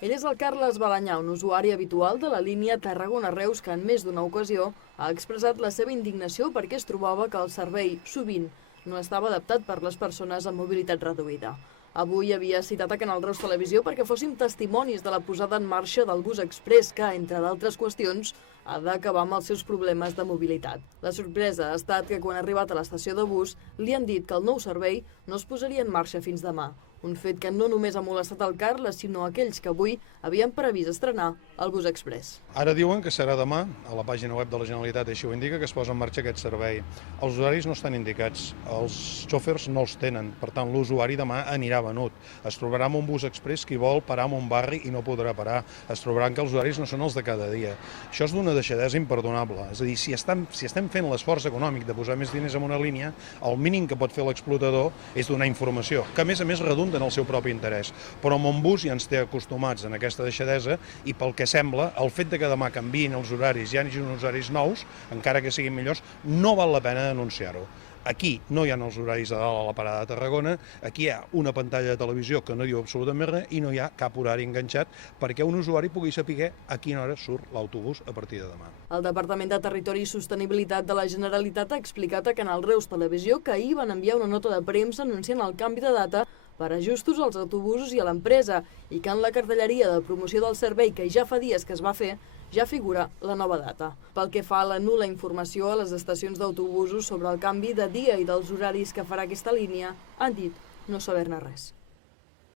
Ell és el Carles Balanyà, un usuari habitual de la línia Tarragona-Reus que en més d'una ocasió ha expressat la seva indignació perquè es trobava que el servei, sovint, no estava adaptat per les persones amb mobilitat reduïda. Avui havia citat a Canal Reus Televisió perquè fóssim testimonis de la posada en marxa del bus express que, entre d'altres qüestions, ha d'acabar amb els seus problemes de mobilitat. La sorpresa ha estat que quan ha arribat a l'estació de bus li han dit que el nou servei no es posaria en marxa fins demà. Un fet que no només ha molestat el Carles, sinó aquells que avui havien previst estrenar el bus express. Ara diuen que serà demà, a la pàgina web de la Generalitat així ho indica, que es posa en marxa aquest servei. Els horaris no estan indicats, els xòfers no els tenen, per tant l'usuari demà anirà venut. Es trobarà amb un bus express qui vol parar en un barri i no podrà parar. Es trobaran que els horaris no són els de cada dia. Això és d'una deixadesa imperdonable. És a dir, si estem fent l'esforç econòmic de posar més diners en una línia, el mínim que pot fer l'explotador és donar informació, que a més redunda en el seu propi interès. Però Montbus ja ens té acostumats en aquesta deixadesa i pel que sembla, el fet de que demà canviïn els horaris, ja hi hagi uns horaris nous, encara que siguin millors, no val la pena denunciar-ho. Aquí no hi ha els horaris de dalt a la parada de Tarragona, aquí hi ha una pantalla de televisió que no diu absolutament res i no hi ha cap horari enganxat perquè un usuari pugui saber a quina hora surt l'autobús a partir de demà. El Departament de Territori i Sostenibilitat de la Generalitat ha explicat a Canal Reus Televisió que ahir van enviar una nota de premsa anunciant el canvi de data per ajustos als autobusos i a l'empresa i que en la cartelleria de promoció del servei que ja fa dies que es va fer ja figura la nova data. Pel que fa a la nul·la informació a les estacions d'autobusos sobre el canvi de dia i dels horaris que farà aquesta línia, han dit no saber-ne res.